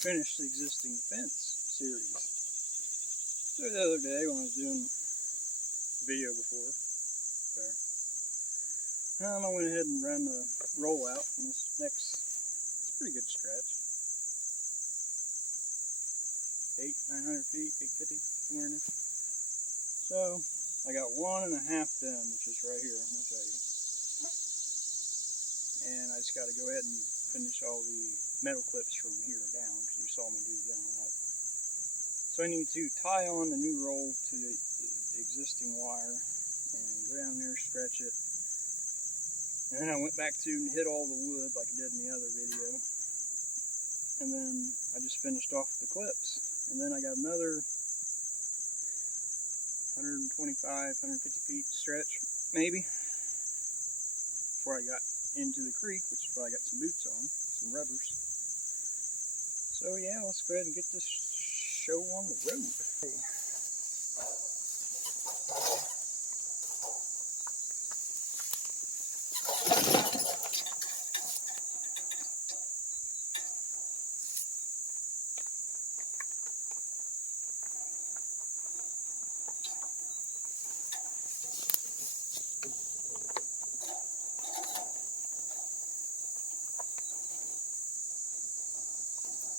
finish the existing fence series. So the other day when I was doing video before there, I went ahead and ran the roll out in this next, it's a pretty good stretch. 900 feet, 850, somewhere in there. So I got 1.5 done, which is right here, I'm going to show you. And I just got to go ahead and finish all the metal clips from here down, because you saw me do them up. So I need to tie on the new roll to the existing wire and go down there, stretch it. And then I went back to hit all the wood like I did in the other video. And then I just finished off the clips. And then I got another 125, 150 feet stretch, maybe, before I got into the creek, which is where I got some boots on, some rubbers. So yeah, let's go ahead and get this show on the road.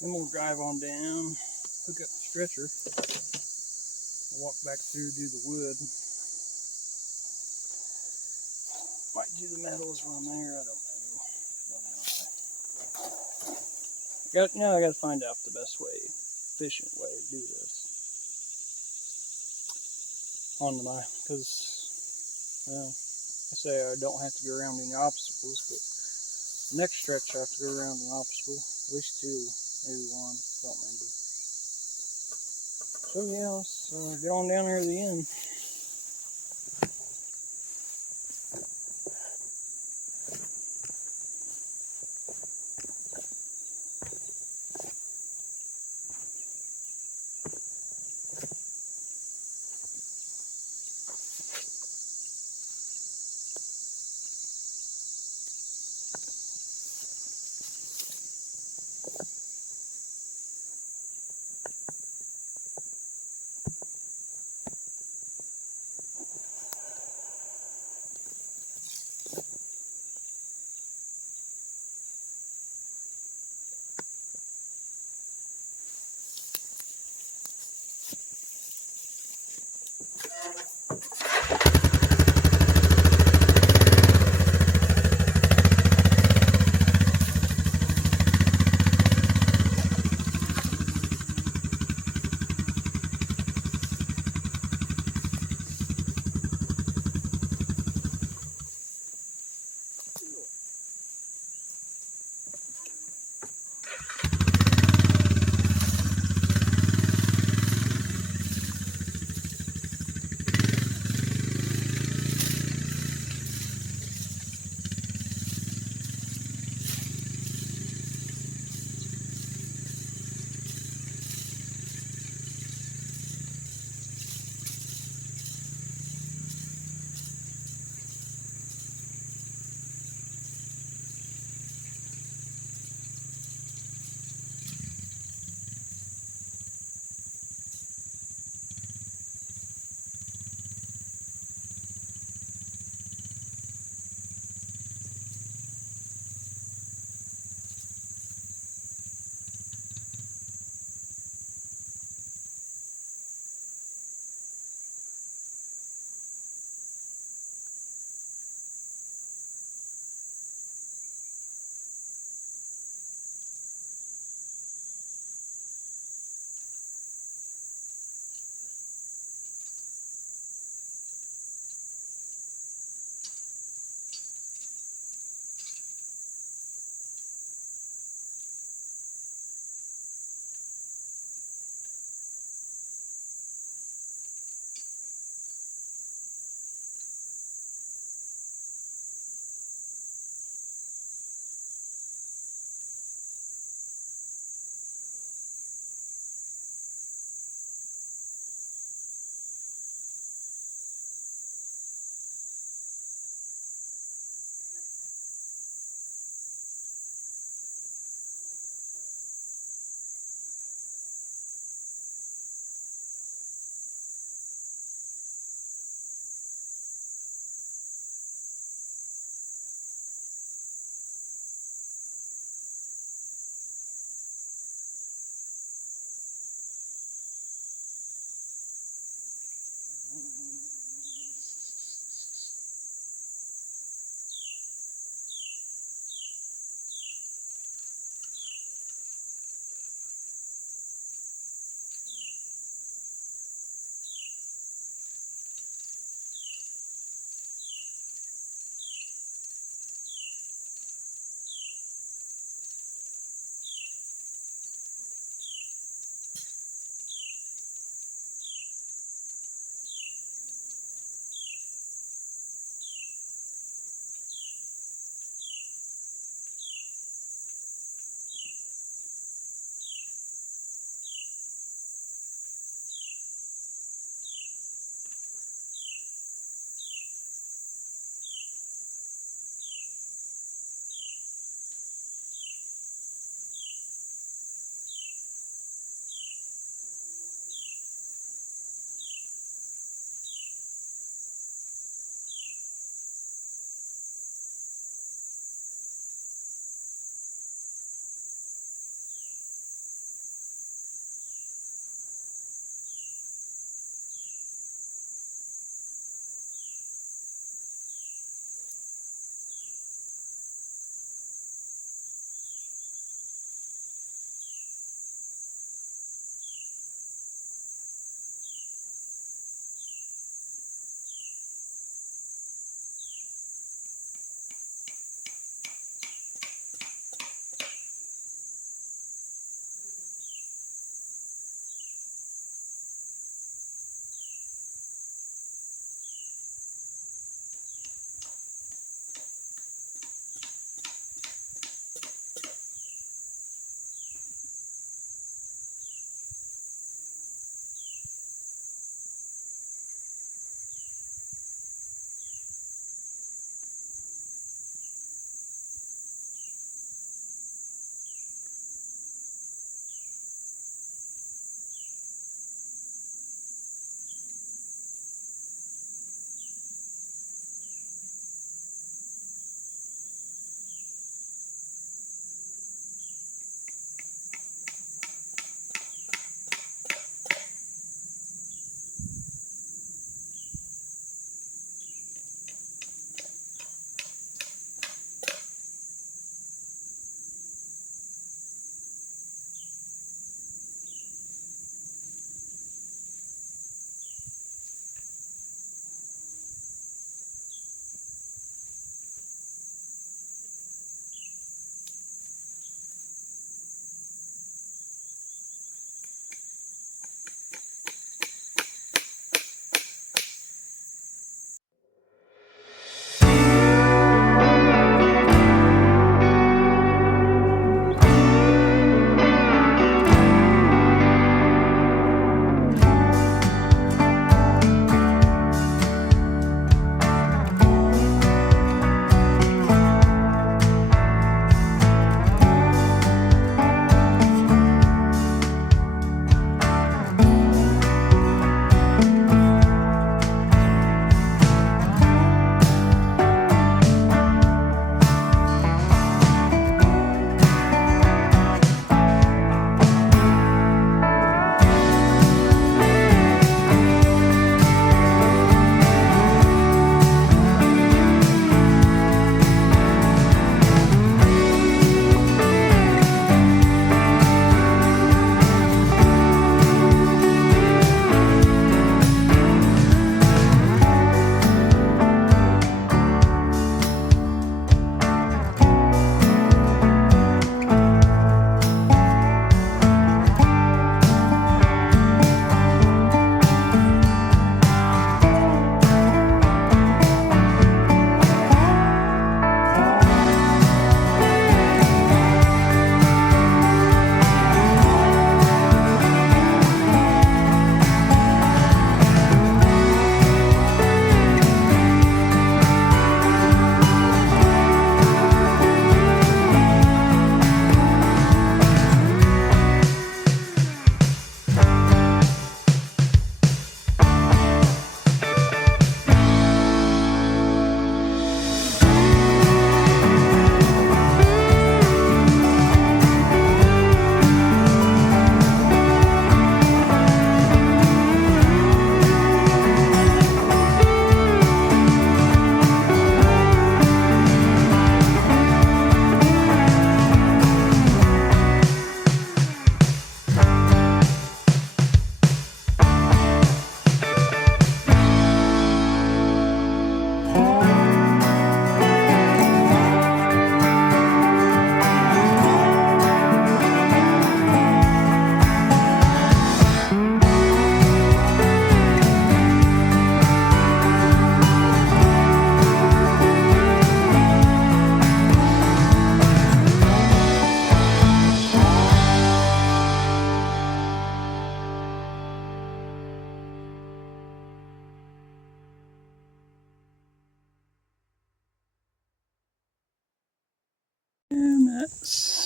Then we'll drive on down, hook up the stretcher, walk back through, do the wood. Might do the metals while I'm there, I don't know. I gotta find out the best way, efficient way to do this. Because, well, I say I don't have to go around any obstacles, but the next stretch I have to go around an obstacle, at least 2. Maybe 1, don't remember. So yeah, let's get on down there to the end.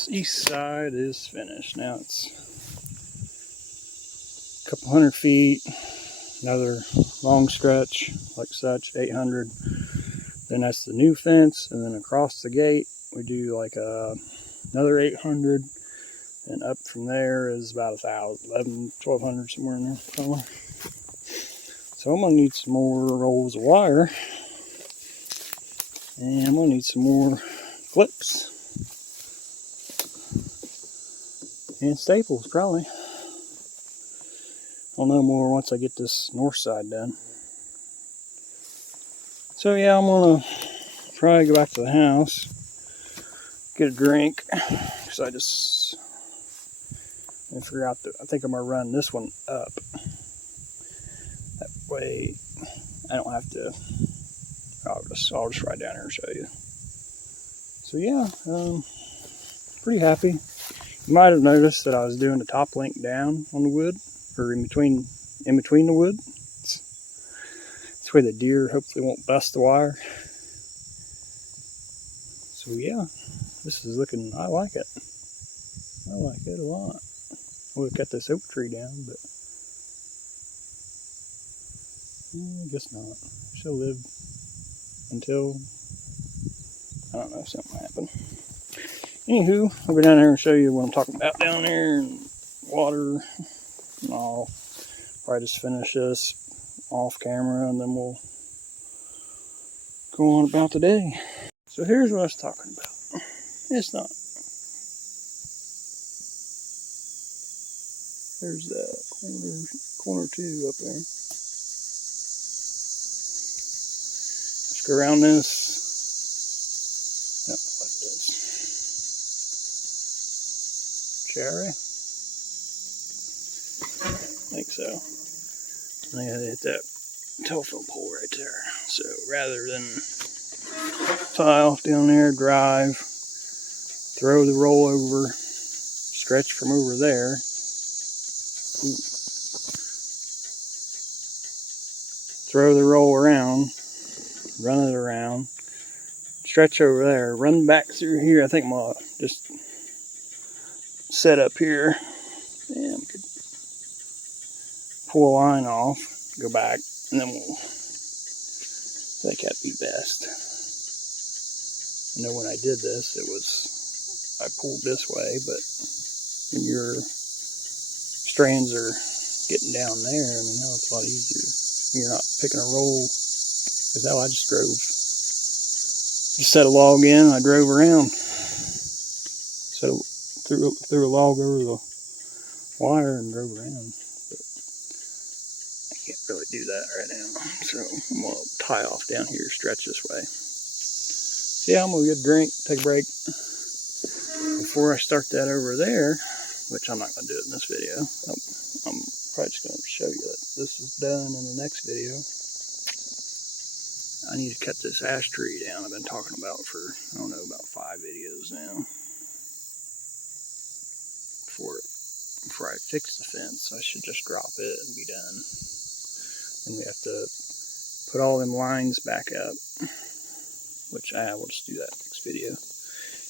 east side is finished. Now it's a couple 100 feet, another long stretch like such, 800. Then that's the new fence, and then across the gate we do like another 800, and up from there is about 1,000, 1,200, somewhere in there somewhere. So I'm gonna need some more rolls of wire, and I'm gonna need some more clips and staples probably. I'll know more once I get this north side done. So yeah, I'm gonna probably go back to the house, get a drink, because I just figure out that I think I'm gonna run this one up. That way I don't have to. I'll just ride down here and show you. So yeah, pretty happy. You might have noticed that I was doing the top link down on the wood, or in between the wood. This way the deer hopefully won't bust the wire. So yeah, this is looking, I like it. I like it a lot. I would have cut this oak tree down, but I guess not. She'll live until, I don't know, something happen. Anywho, I'll go down there and show you what I'm talking about down there, and water, and I'll probably just finish this off camera, and then we'll go on about the day. So here's what I was talking about. It's not. There's that corner two up there. Let's go around this. I don't know what it is. Cherry? I think so. I gotta hit that telephone pole right there. So rather than tie off down there, drive, throw the roll over, stretch from over there. Ooh. Throw the roll around, run it around, stretch over there, run back through here. I think I'm gonna just set up here and pull a line off, go back, and then we'll, I think that'd be best. I know when I did this, I pulled this way, but when your strands are getting down there, I mean, now it's a lot easier. You're not picking a roll, because now I just set a log in, and I drove around. So threw a log over the wire and drove around. But I can't really do that right now. So I'm going to tie off down here, stretch this way. So yeah, I'm going to get a drink, take a break. Before I start that over there, which I'm not going to do it in this video. I'm probably just going to show you that this is done in the next video. I need to cut this ash tree down I've been talking about for, I don't know, about 5 videos now. Before I fix the fence, I should just drop it and be done. And we have to put all them lines back up, which I will just do that next video.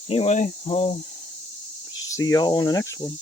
Anyway, I'll see y'all in the next one.